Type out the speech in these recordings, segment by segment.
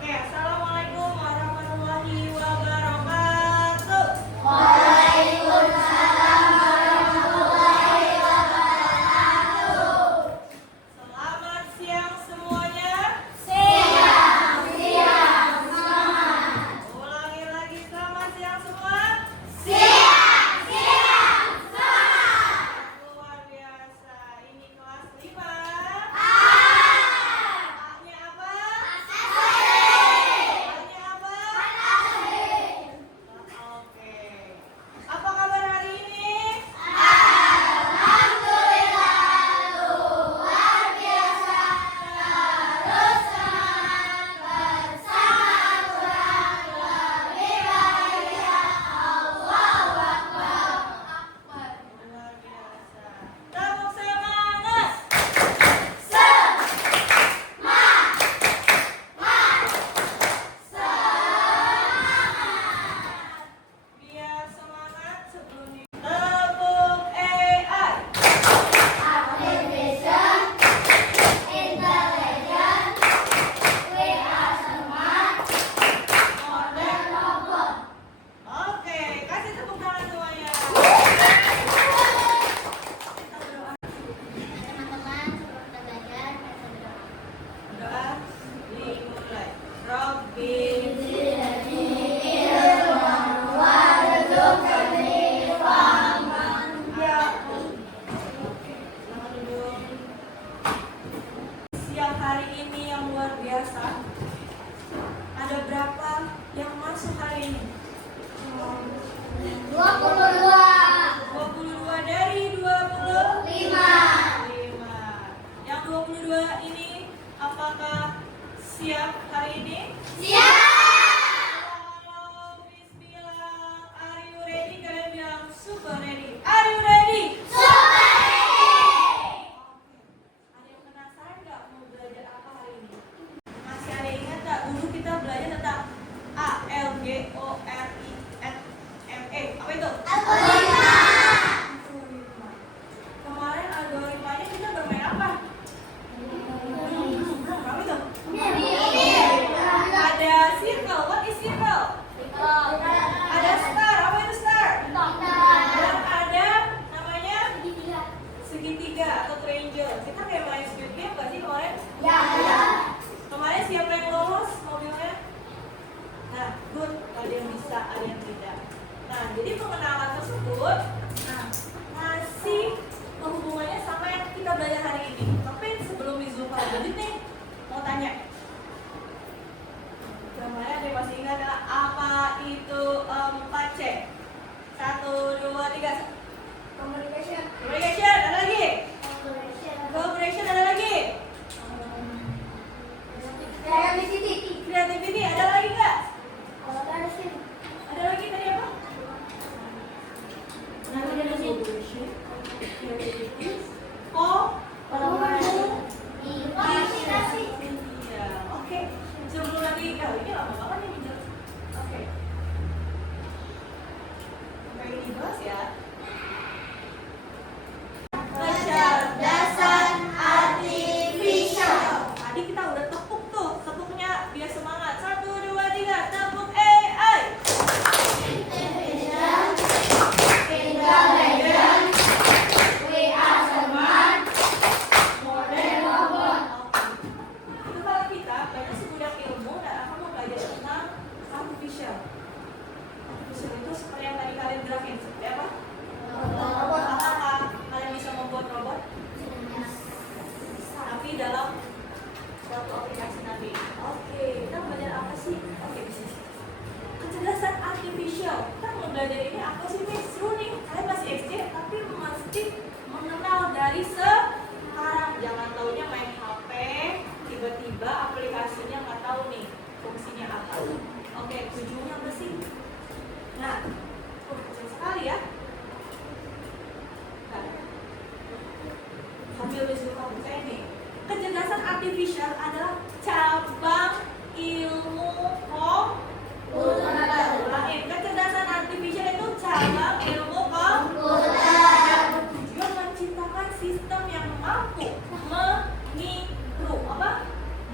Oke, assalamualaikum warahmatullahi wabarakatuh. Waalaikumsalam warahmatullahi wabarakatuh. Selamat siang semuanya. Siang, semangat. Ulangi lagi, selamat siang semua. Siang, semangat. Luar biasa. Ini kelas 5. A. A-nya apa? Asli. A-nya apa? Asli. Oke. Apa kabar hari ini? Alhamdulillah luar biasa. Terus semangat bersama Al-Quran lebih bahagia. Allahu Akbar. Luar biasa. Tepuk semangat. Biar semangat sebelum tepuk AI. Application, intelligent, we are smart, modern robot. Oke, kasih tepuk tangan semuanya. Teman-teman, sebelum kita belajar, kita berdoa. Doa dimulai. Robbi Selamat duduk. Siang hari ini yang luar biasa. Ada berapa yang masuk hari ini? 22, 22 dari 25. 5. Yang 22 ini apakah siap hari ini? Siap. Kalau Miss bilang are you ready? Kalian bilang super ready. Are you ready? Super ready. Ada yang penasaran nggak mau belajar apa hari ini? Masih ada yang ingat nggak? Dulu kita belajar tentang A, L, G, O, R, I, N, M, E. Apa itu? Algoritma. Algoritma. Kemarin algoritmanya kita bermain apa? Apa itu? Ada circle. What is circle? Ada star. Apa itu star? Dan ada namanya segitiga atau triangle. Kita kayak main Squid Game nggak sih kemarin? Kemarin siapa yang lolos mobilnya? Nah, good. Ada yang bisa, ada yang tidak. Nah, jadi pengenalan tersebut masih hubungannya sama yang kita belajar hari ini. Tapi sebelum Zulfa lanjut nih, mau tanya. Kemarin ada yang masih ingat nggak apa itu 4C? 1, 2, 3. Communication. Communication, ada lagi? Cooperation, ada lagi? Creativity, ada lagi nggak? Ada lagi tadi apa? Cooperation, creativity, iya. Oke, sebelum lagi ini lama banget nih Minjel. Oke. Sampai ini dibahas ya. Kecerdasan artifisial. Tadi kita udah tepuk tuh, tepuknya biar semangat. 1, 2, 3, tepuk AI. Intelligent, we are smart, modern robot. Itu kalau kita belajar segudang ilmu dan akan mau belajar tentang artificial. Artificial itu seperti yang tadi kalian gerakin, seperti apa? Apakah kalian bisa membuat robot? Tapi dalam suatu aplikasi nanti. Oke, kita belajar apa sih? Oke, bisnis. Kecerdasan artificial. Kita mau belajar ini apa sih, Miss? Seru nih. Kalian masih SD, tapi mesti mengenal dari sekarang. Jangan taunya main HP, tiba-tiba aplikasinya nggak tahu nih fungsinya apa. Oke, tujuannya apa sih? Nah, kecil sekali ya. Nah, sambil disuruh kamu saya nih. Kecerdasan artificial adalah cabang ilmu komputer. Ulangin, kecerdasan artificial itu cabang ilmu komputer yang bertujuan menciptakan sistem yang mampu meniru apa?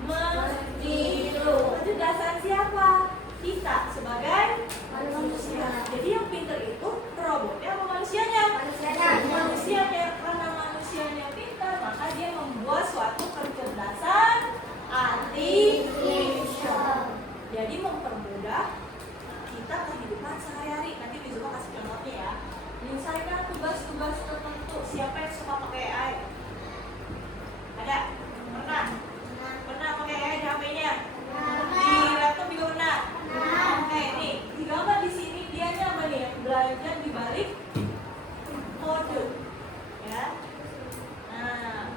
Meniru. Kecerdasan siapa? Kita sebagai manusia. Jadi yang pintar itu robotnya apa manusianya? Manusianya. Karena manusianya pintar, maka dia membuat suatu kecerdasan artificial. Jadi mempermudah kita kehidupan sehari-hari. Nanti Mizuka kasih contohnya ya. Menyelesaikan tugas-tugas tertentu. Siapa yang suka pakai AI? Ada? Pernah? Pernah pakai AI di HP-nya? Di laptop juga pernah? Oke, nih digambar di sini dia apa nih yang belajar di balik kode, ya. Nah,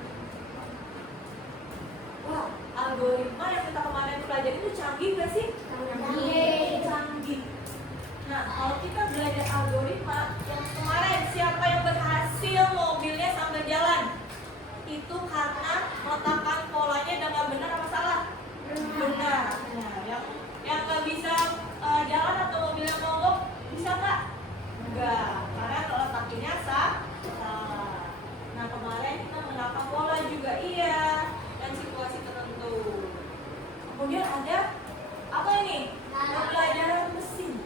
wah, algoritma yang kita kemarin pelajari itu canggih gak sih? Canggih. Nah, kalau kita belajar algoritma yang kemarin, siapa yang berhasil mobilnya sampai jalan? Itu karena meletakkan polanya dengan benar apa salah? Benar. Nah, yang nggak bisa jalan atau mobilnya mogok bisa nggak? Enggak, karena letakinnya salah. Nah, kemarin kita menata pola juga iya, dan situasi tertentu. Kemudian ada apa ini? Pembelajaran mesin.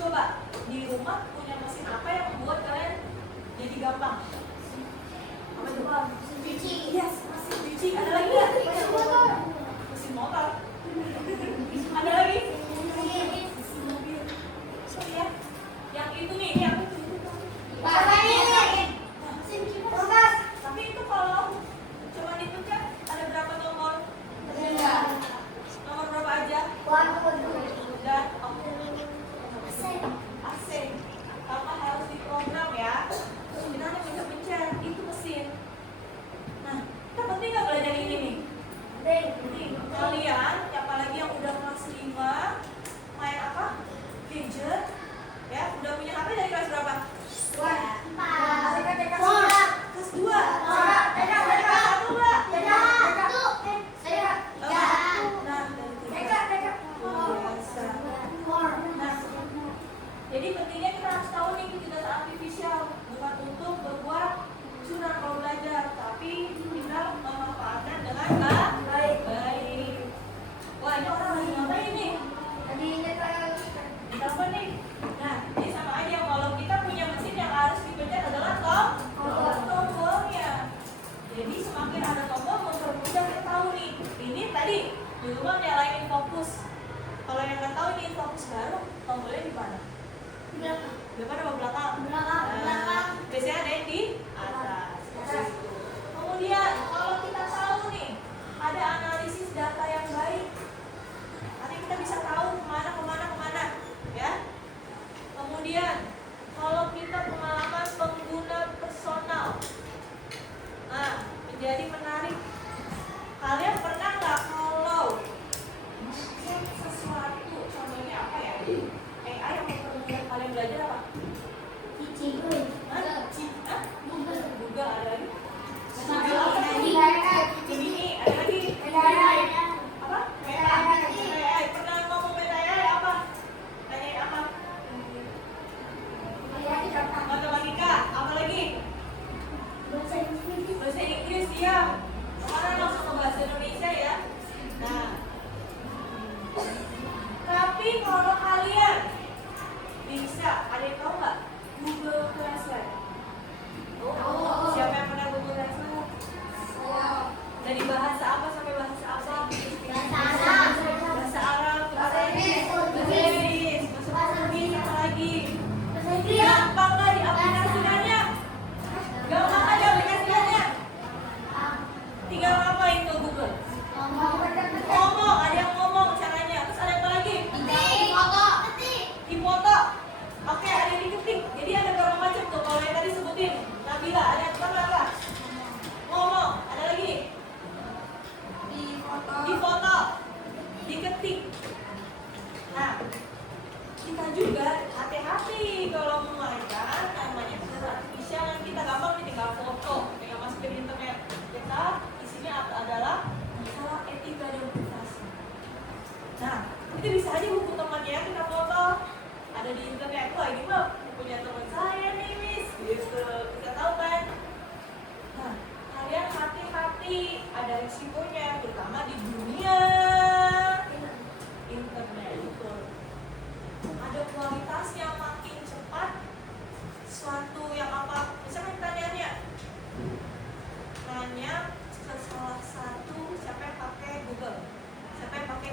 Coba di rumah punya mesin apa yang membuat kalian jadi gampang? Apa coba? Mesin cuci. Yes, mesin cuci. Ada lagi nggak? Mesin motor. Ada lagi? Mesin mobil. So ya, yang itu nih, yang itu. Tapi itu kalau cuma dipencet ada berapa tombol? Nomor berapa aja? Dan AC. Karena harus diprogram ya. Kita hanya bisa pencet, itu mesin. Nah, kita penting nggak belajar ini nih? Penting. Kalian, apalagi yang udah kelas 5, main apa? Gadget. Ya, udah punya HP dari kelas berapa? Kelas 2. Kelas 1 nggak? Nah, biasa. Nah, jadi pentingnya kita harus tahu nih kecerdasan artifisial bukan untuk berbuat curang kalau belajar, tapi kita memanfaatkan dengan baik. Wah, ini orang lagi ngapain nih? Apa nih? Nah, ini sama aja kalau kita punya mesin yang harus dipencet adalah tombolnya. Jadi semakin ada tombol mempermudah kita tahu nih. Ini tadi di rumah nyalain fokus. Kalau yang nggak tahu ini fokus baru, tombolnya di mana? Depan apa belakang? Belakang. Biasanya ada yang di atas. Kemudian kalau kita tahu nih ada analisis data yang baik, nanti kita bisa tahu kemana, ya. Kemudian kalau kita pengalaman pengguna personal, nah menjadi menarik. Kalian pernah nggak kalau cek sesuatu, contohnya apa ya? AI yang mempermudah kalian belajar apa? Google ada lagi? Google apa lagi? Gemini ada lagi? Apa? AI. Pernah ngomong AI apa? Tanyain apa? Matematika. Apa lagi? Bahasa Inggris ya. Sekarang langsung ke bahasa Indonesia ya. Nah, tapi kalau kalian bisa, ada yang tahu nggak Google Translate? Siapa yang pernah Google Translate? Dari bahasa apa sampai bahasa apa? Bahasa Arab, bahasa Inggris, bahasa Inggris, apa lagi? Gampang nggak diaplikasikannya? Gampang nggak diaplikasikannya? Tinggal ngapain ke Google? Ngomong, ada yang ngomong caranya. Terus ada apa lagi? Di foto. Oke, ada yang diketik. Jadi ada berapa macam tuh? Kalau yang tadi sebutin, Nabila, ada apa? Ngomong, ada lagi? Di foto, diketik. Nah, kita juga hati-hati kalau memainkan namanya kecerdasan artifisial yang kita gampang nih tinggal foto, tinggal masukin di internet. Kita isinya adalah masalah etika dan privasi. Nah, itu bisa aja buku temannya kita foto, ada di internet. Wah, ini mah punya teman saya nih, Miss. Gitu, kita tahu kan? Nah, kalian hati-hati, ada risikonya, terutama di dunia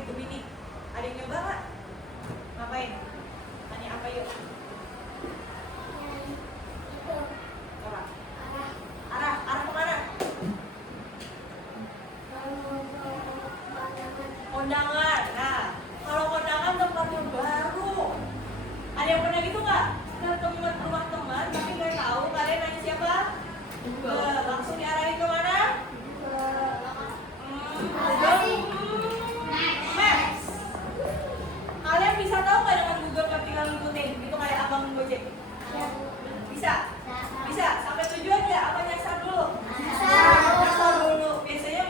Gemini. Ada yang nyoba nggak? Ngapain? Tanya apa yuk? Coba. Arah kemana? Kondangan. Nah, kalau kondangan tempat yang baru. Ada yang pernah gitu nggak? Ke rumah teman, tapi nggak tahu kalian nanya siapa? Langsung diarahin kemana? Maps. Kalian bisa tahu nggak dengan Google Map tinggal ngikutin? Itu kayak abang Gojek. Bisa? Bisa. Sampai tujuan nggak? Apa nyasar dulu? Nyasar dulu. Biasanya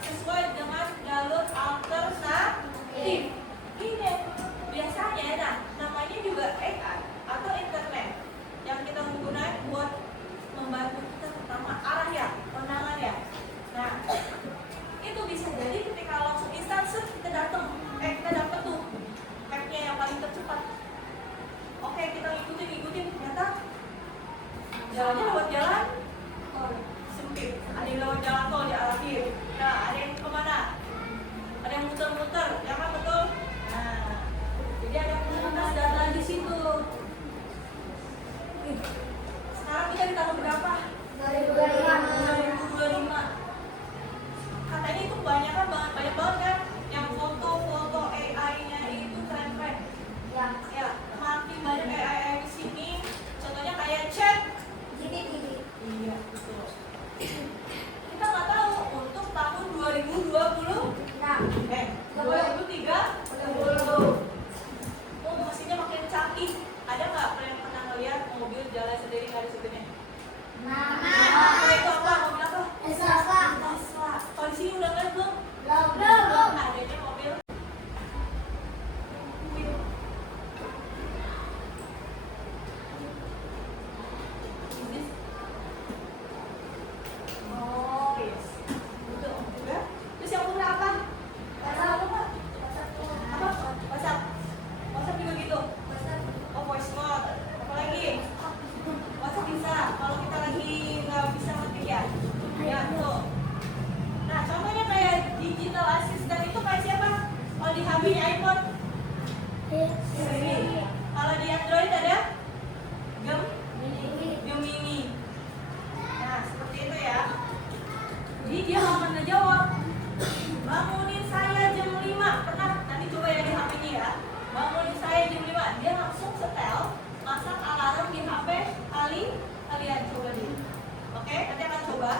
sesuai dengan jalur alternatif. Ini biasanya, nah namanya juga AI atau internet yang kita menggunakan buat membantu kita pertama arah ya, kondangan ya. Nah, itu bisa jadi ketika langsung instan kita datang, kita dapat tuh mapnya yang paling tercepat. Oke, kita ngikutin, ternyata jalannya lewat jalan sempit. Ada yang lewat jalan tol di arah kiri. Nah, ada yang kemana? Ada yang muter-muter, ya kan betul? Nah, jadi ada komunitas data di situ. Sekarang kita di tahun berapa? 2025. Katanya itu banyak banget kan yang foto AI-nya itu keren-keren. Ya, makin banyak AI di sini. Contohnya kayak chat. Iya, betul. Kita nggak tahu untuk tahun 2030. Mesinnya makin canggih. Ada nggak yang pernah ngeliat mobil jalan sendiri nggak ada supirnya? Itu apa? Mobil apa? Tesla. Kalau di sini udah kan belum? Belum. Adanya mobil. Oh, yes. Betul juga. Terus yang punya apa? Apa? WhatsApp juga gitu. Oh, voice note. Apalagi? WhatsApp bisa. Kalau kita lagi nggak bisa ngetik ya. Ya, tuh. Nah, contohnya kayak digital assistant itu kayak siapa? Kalau di HP-nya iPhone? Siri. Kalau di Android ada? Gemini. Nah, seperti itu ya. Jadi dia nggak pernah jawab. Bangunin saya jam 5. Pernah? Nanti coba ya di HP-nya ya. Bangunin saya jam 5. Dia langsung setel, masak alarm di HP kalian. Coba deh. Oke, nanti akan coba.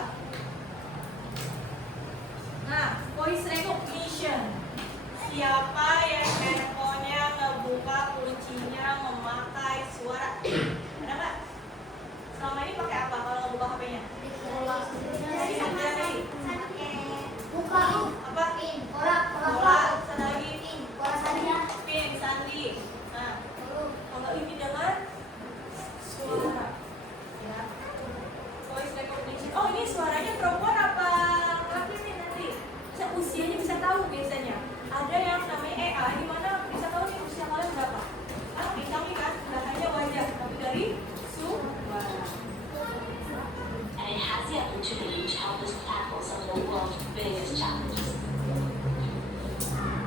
Nah, voice recognition. Siapa yang handphonenya ngebuka kuncinya memakai suara? Ada nggak? Selama ini pakai apa kalau ngebuka HP-nya? Jari. Apa? Bola. Sana lagi. Pin, sandi. Nah, kalau ini dengan suara. Ya. Voice recognition. Oh, ini suaranya perempuan apa laki nih nanti? Bisa usianya bisa tahu biasanya. Ada yang namanya AI di mana bisa tahu nih usia kalian berapa? Canggih kan? Nggak hanya wajah, tapi dari suara. And it has the opportunity to help us tackle some of the world's biggest challenges.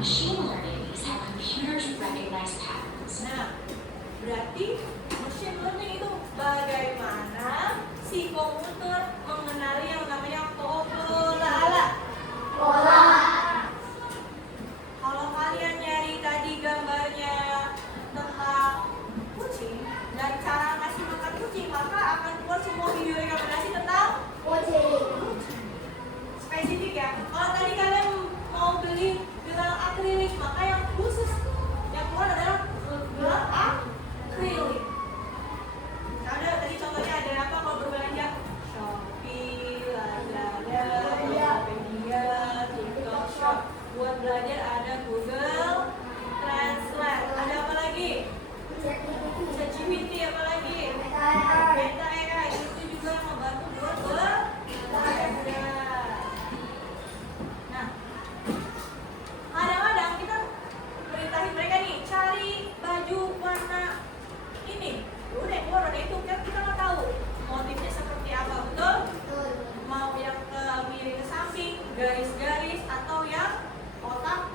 Machine learning is how computers recognize patterns. Nah, berarti machine learning itu bagaimana si komputer mengenali yang namanya pola. Kalau kalian nyari tadi gambarnya tentang kucing dan cara ngasih makan kucing, maka akan keluar semua video rekomendasi tentang spesifik ya. Kalau tadi kalian mau beli gelang akrilik, maka yang khusus yang keluar adalah gelang akrilik. Ada tadi contohnya ada apa kalau berbelanja? Shopee, Lazada, Tokopedia, TikTok Shop. Buat belajar ada Google Translate. Ada apa lagi? ChatGPT apa lagi? Meta AI itu juga membantu buat belajar. Nah, kadang-kadang kita perintahin mereka nih cari baju warna ini. Udah keluar ada itu kan kita nggak tahu motifnya seperti apa, betul? Mau yang ke miring ke samping, garis-garis atau yang kotak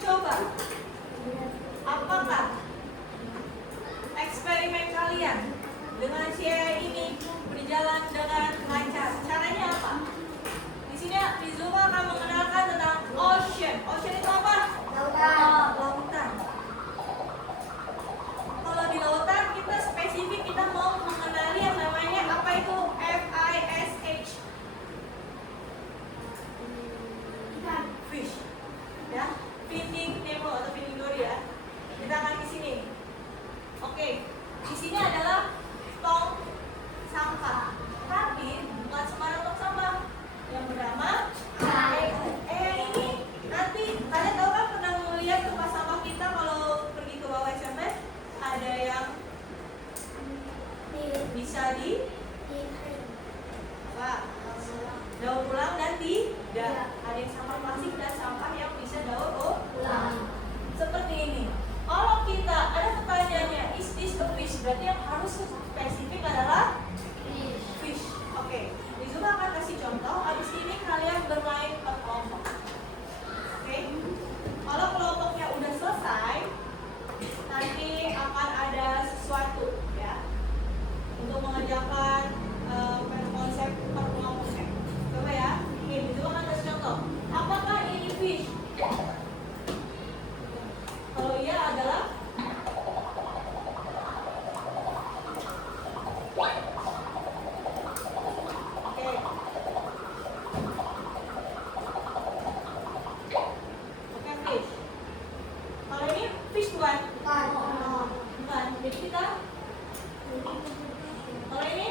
coba. Apakah eksperimen kalian dengan si ini berjalan dengan lancar? Caranya apa? Di sini Rizuma akan mengenalkan tentang ocean. Ocean itu apa? Lautan. Kalau di lautan kita spesifik, kita mau mengenali yang namanya apa itu FISH. Fish. Ya, Finding Nemo atau Finding Dory ya. Kita akan di sini. Oke, di sini adalah tong sampah. Tapi bukan sembarang tong sampah. Yang bernama ini nanti kalian tahu kan, pernah melihat tempat sampah kita kalau pergi ke bawah SMP ada yang bisa daur ulang dan tidak. Ada yang sampah plastik dan sampah yang bisa daur ulang. Seperti ini. Kalau kita ada pertanyaannya, is this a fish? Berarti yang harus spesifik adalah fish. Oke. Rizuma akan kasih contoh. Habis ini kalian bermain per kelompok. Oke. Kalau kelompoknya udah selesai, nanti akan ada sesuatu ya untuk mengerjakan konsep per kelompoknya. Coba ya. Oke, Rizuma akan kasih contoh. Apakah ini fish? Kalau iya adalah fish. Kalau ini fish bukan? Bukan. Jadi kita kalau ini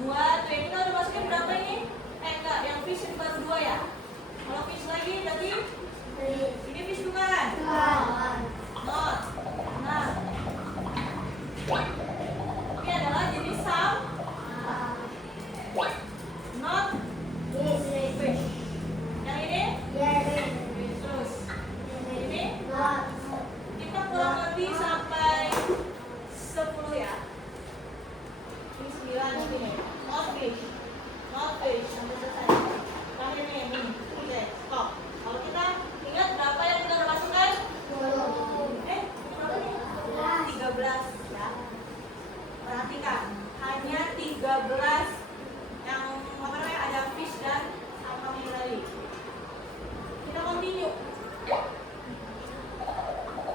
dua. Jadi kita udah masukin berapa ini? Enggak, yang fish itu baru 2 ya. Kalau fish lagi berarti ini fish bukan? Not. Nah, ini adalah jenis not fish. Yang ini terus ini kita kurang lebih sampai 10 ya. Ini 9 ini. Not fish sampai selesai. Nah ini. Oke, stop. Kalau kita ingat berapa yang kita udah masukkan? Berapa nih? 13 ya. Perhatikan, hanya 13 yang ada fish dan sampahnya tadi. Kita continue.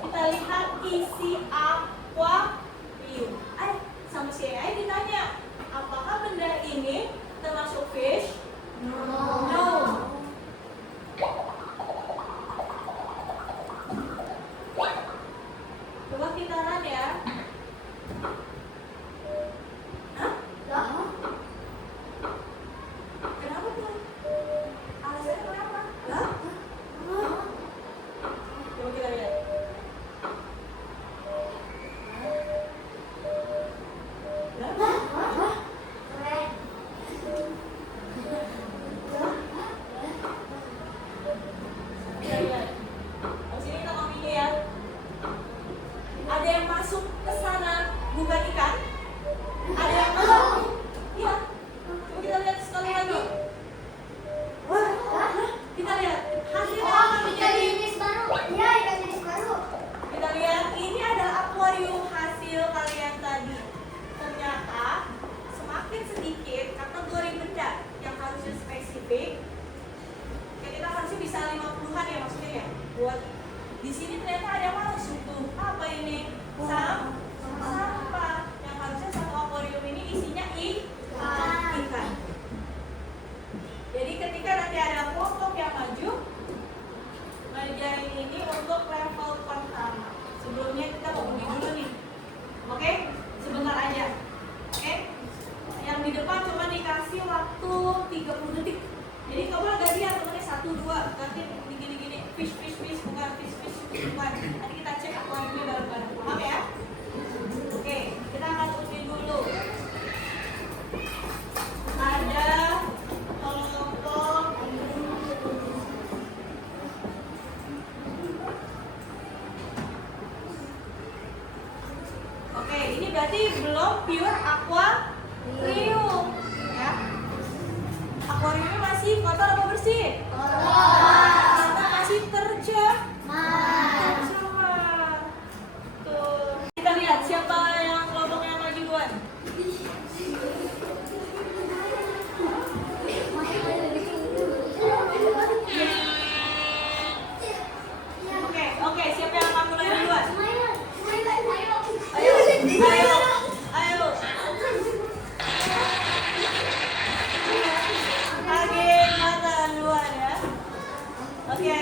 Kita lihat isi aquarium. Sama si AI ditanya, apakah benda ini termasuk fish? No. Coba kita run ya. Kenapa tuh? Alasannya kenapa? Coba kita lihat. Habis ini kita continue ya. Ada yang masuk ke sana bukan ikan? Ada yang masuk? Iya. Coba kita lihat sekali lagi. Kita lihat hasilnya apa menjadi? Kita lihat ini adalah akuarium hasil kalian tadi. Ternyata semakin sedikit kategori benda yang harusnya spesifik. Kita harusnya bisa 50-an ya maksudnya ya. Buat di sini ternyata ada yang masuk tuh. Apa ini? Sampah. Yang harusnya satu akuarium ini isinya ikan. Jadi ketika nanti ada kelompok yang maju, ngerjain ini untuk level pertama. Sebelumnya kita mau pergi dulu nih. Oke? Sebentar aja. Oke? Yang di depan cuma dikasih waktu 30 detik. Jadi kamu agak lihat temennya 1, 2, nanti gini-gini fish bukan fish bukan. Nanti kita cek akuariumnya bareng-bareng. Paham ya? Oke, kita akan uji dulu. Ada kelompok Oke, ini berarti belum pure aquarium ya. Akuariumnya masih kotor atau bersih? Kotor. Karena masih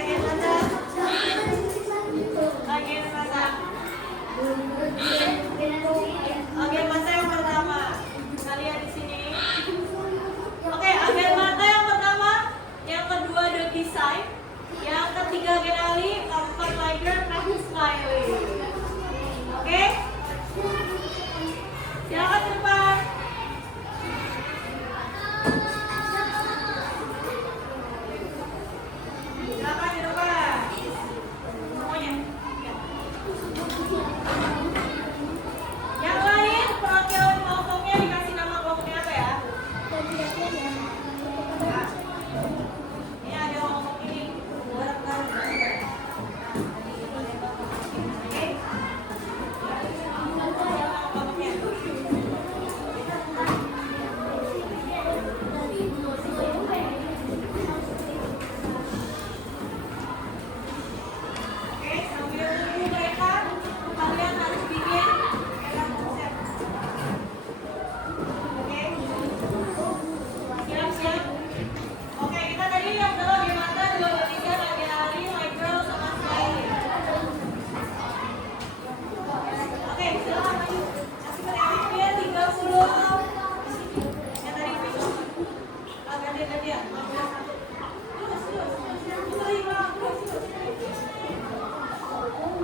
bagian mana? Bagian mana? Bagian mata yang pertama. Kita lihat di sini. Oke, bagian mata yang pertama. Yang kedua the design. Yang ketiga generally, keempat lighter, terakhir smiling. Oke? Silakan ke depan. Silakan di depan. Semuanya. Yang lain, perwakilan kelompoknya dikasih nama kelompoknya apa ya? Ini ada kelompok ini. Oke, sambil menunggu mereka, kalian harus bikin konsep. Oke, siap-siap. Oke, kita tadi yang dulu di mata, dua bertiga, lagi hari, my girl, sama smiley. Oke, silakan maju. Kasih penelitiannya 30. Yang tadi itu. Gantian. Terus.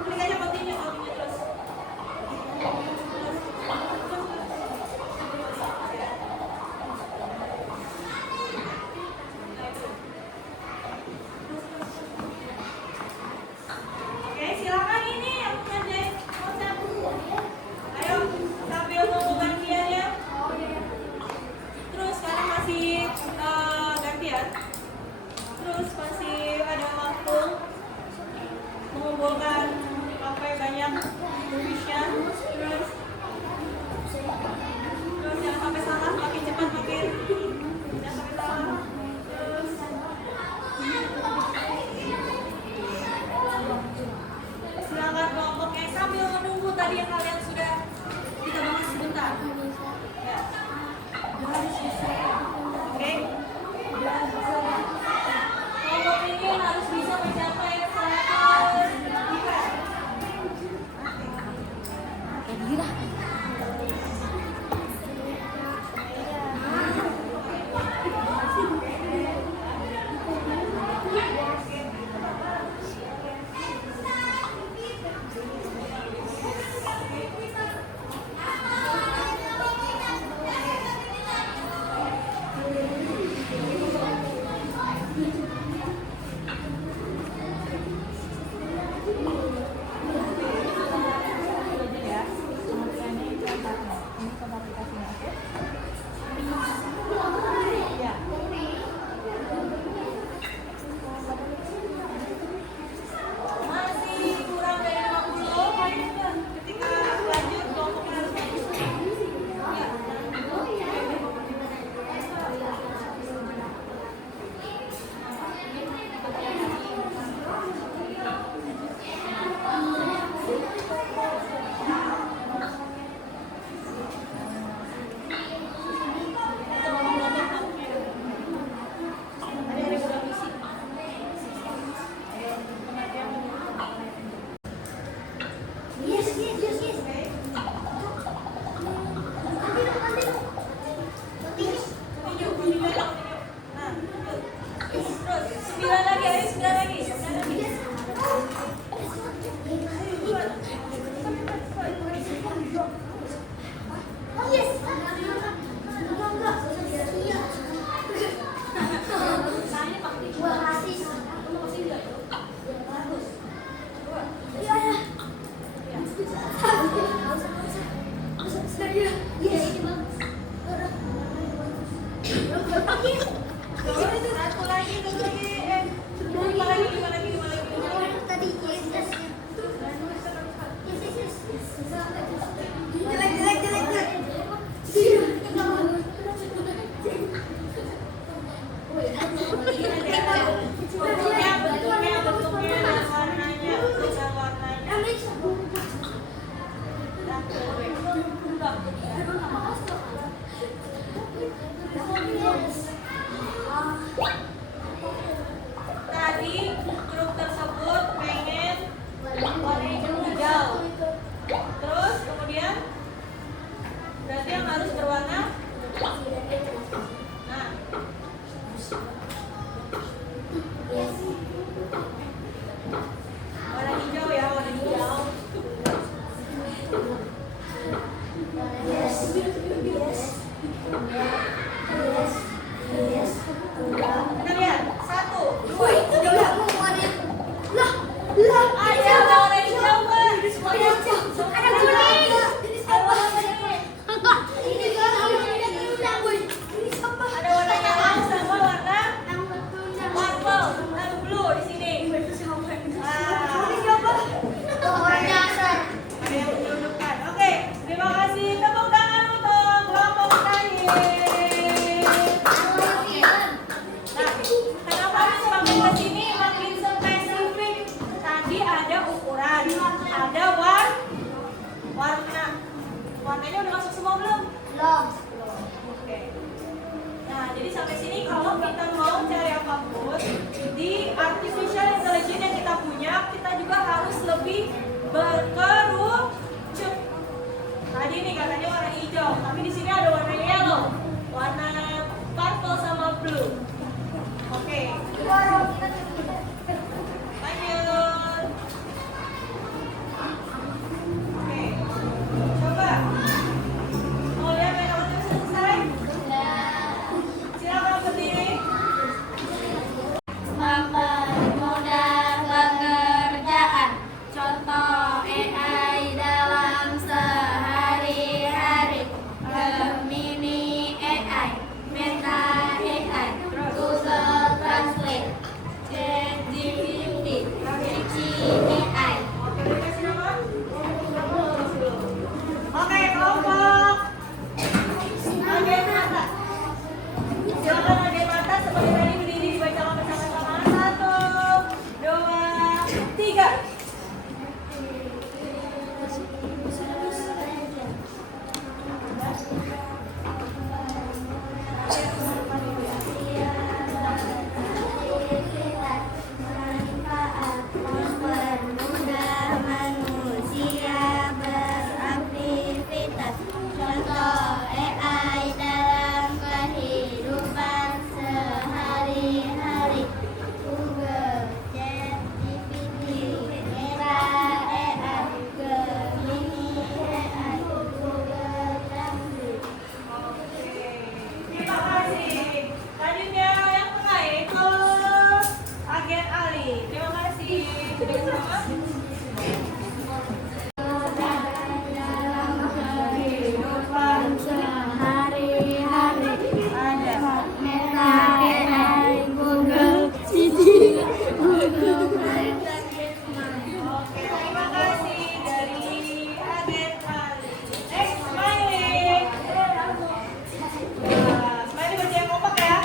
Klik aja pentingnya terus. Oke, silakan ini yang ngerjain konsep. Ayo, sambil nunggu gantiannya. Terus karena masih gantian. Terus masih ada waktu mengumpulkan sampai banyak tulisan. Terus jangan sampai salah, makin cepat makin jangan sampai salah. Terus silakan kelompoknya sambil menunggu tadi yang kalian sudah kita bahas sebentar. Ya. Oke. Kelompok ini harus bisa mencapai 100 divide. Ada warna hijau kan? Ada kuning. Ada warna kuning. Ini siapa? Ada warna yellow sama warna purple dan blue di sini. Orang dasar. Ada yang menunjukkan. Oke, terima kasih. Tepuk tangan untuk kelompok tadi. Nah, kenapa semakin ke sini makin spesifik? Tadi ada ukuran, ada warna. Warnanya udah masuk semua belum? Belum. Oke. Nah, jadi sampai sini kalau kita mau cari apapun di artificial intelligence yang kita punya, kita juga harus lebih berkerucut. Tadi nih katanya warna hijau, tapi di sini ada warna yellow, warna purple sama blue. Oke. Lanjut. Oke. Coba. Mau lihat metode selesai? Silakan berdiri. Mempermudah pengerjaan. Contoh AI dalam sehari-hari. Gemini AI, Meta AI, Google Translate, ChatGPT, Wiki AI. Oke, dikasih nama? Oke, kelompok. Agen mata. Silakan agen mata seperti tadi berdiri dibacakan bersama-sama. 1, 2, 3. Manfaat mempermudah manusia beraktivitas. Contoh AI dalam kehidupan sehari-hari. Google, ChatGPT, Meta AI, Gemini AI, Google Translate. Oke. Terima kasih. Tadinya yang tengah itu agen Ali. Terima kasih. Sudah bersama? Dalam kehidupan sehari-hari ada Meta AI, Google, Google Oke, terima kasih dari agen Ali. Smiley. Smiley baca yang kompak ya?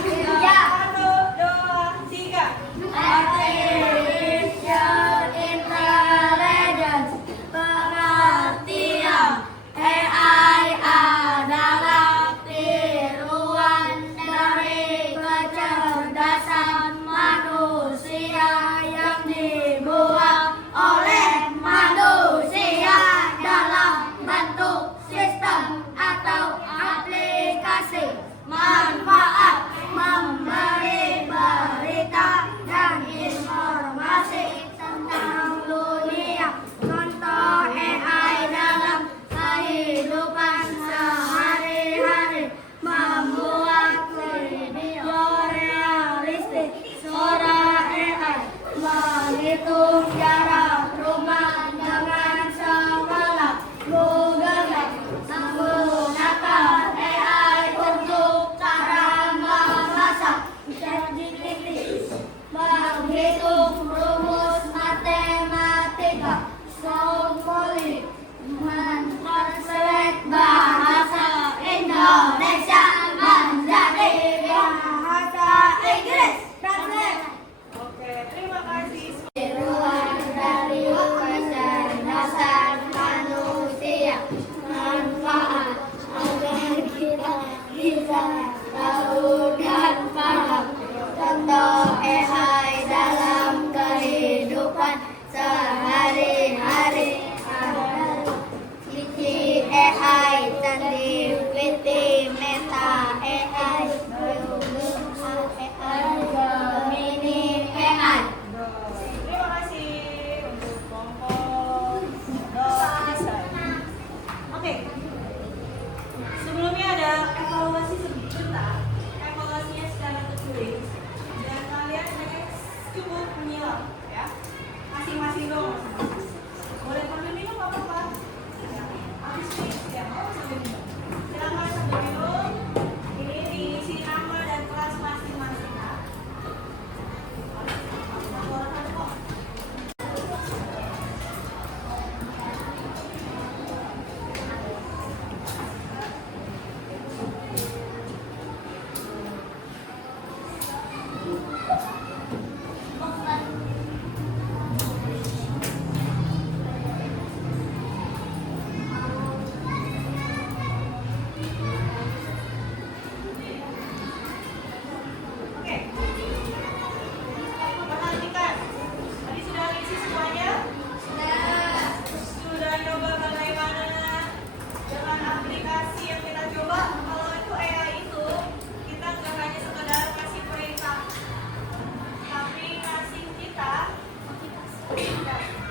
Ya. 1, 2, 3. Artificial intelligence, pengertian AI adalah tiruan dari kecerdasan manusia yang dibuat oleh manusia dalam bentuk sistem atau aplikasi. Manfaat memberi berita dan informasi tentang dunia. Contoh AI dalam kehidupan sehari-hari. Membuat video realistik. Suara AI menghitung jarak rumah dengan sekolah. Google Maps menggunakan AI untuk cara memasak. ChatGPT menghitung rumus matematika. Sofoli mentranslate bahasa Indonesia menjadi bahasa Inggris. Translate. Oke, terima kasih. Tiruan dari kecerdasan manusia. Manfaat agar kita bisa tahu dan paham. Contoh AI dalam kehidupan sehari-hari. Wiki AI, ChatGPT, Meta AI, Google AI, Gemini AI. Terima kasih untuk kelompok desain. Oke. Sebelumnya ada evaluasi sebentar. Evaluasinya secara tertulis dan kalian cukup menyimak ya. Masing-masing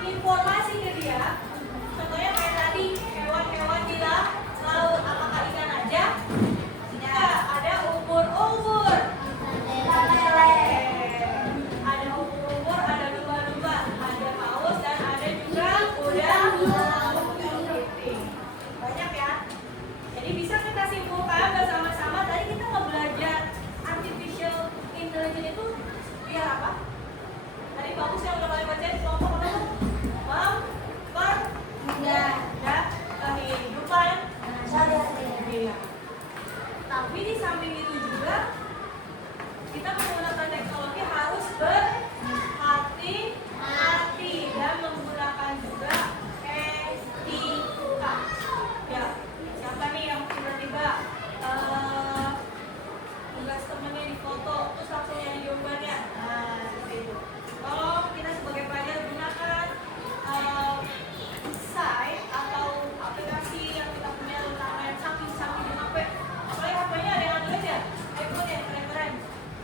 informasi ke dia. Contohnya kayak tadi, hewan-hewan di laut. Apakah ikan aja? Tidak, ada ubur-ubur. Ada ubur-ubur, ada lumba-lumba, ada paus, dan ada juga kuda kepiting. Banyak ya. Jadi bisa kita simpulkan bersama-sama. Tadi kita nggak belajar artificial intelligence itu biar apa? Tadi bagus yang udah kalian bacain kelompok apa tuh? Mempermudah kehidupan. Iya. Tapi di samping itu juga kita menggunakan teknologi harus berhati-hati dan menggunakan juga etika. Ya, siapa nih yang tiba-tiba tugas temennya di foto terus langsung nyari jawabannya? Nah, seperti itu. Tolong kita sebagai pelajar gunakan site atau aplikasi yang kita punya tentang yang samping-samping di HP. Apalagi HP-nya ada yang Android ya, iPhone yang keren-keren.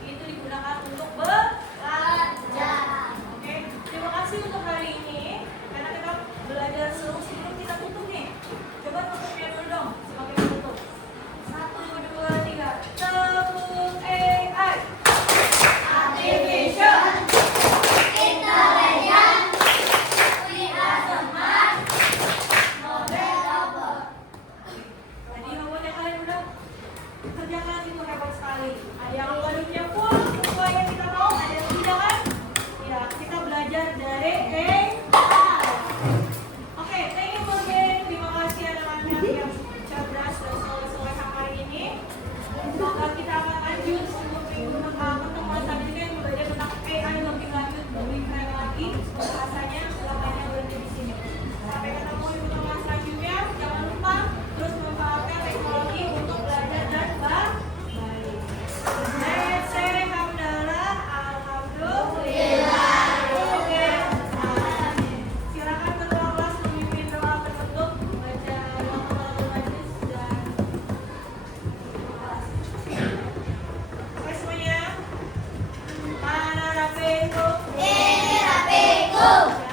Itu digunakan untuk belajar. Oke, terima kasih untuk hari ini karena kita belajar seru sebelum kita tutup nih. Coba tutupnya dulu dong sebagai penutup. 1, 2, 3. Tepuk AI. Artificial Intelligence. We are smart. Model robot. Tadi robotnya kalian udah kerjakan itu hebat sekali. Ada yang algoritmnya full sesuai yang kita mau, ada yang tidak kan? Ya, kita belajar dari AI. Oke, thank you again. Terima kasih anak-anak yang cerdas dan sesuai sama hari ini. Semoga kita akan lanjut untuk minggu pertemuan selanjutnya yang belajar tentang AI lebih lanjut, lebih keren lagi bahasanya selama yang berada di sini. Sampai ketemu di pertemuan selanjutnya. Jangan lupa terus memanfaatkan teknologi untuk belajar dan baik. Let's say hamdalah, alhamdulillah. Silakan ketua kelas memimpin doa penutup, baca doa majlis dan oke semuanya. Mana rapiku? Ini rapiku.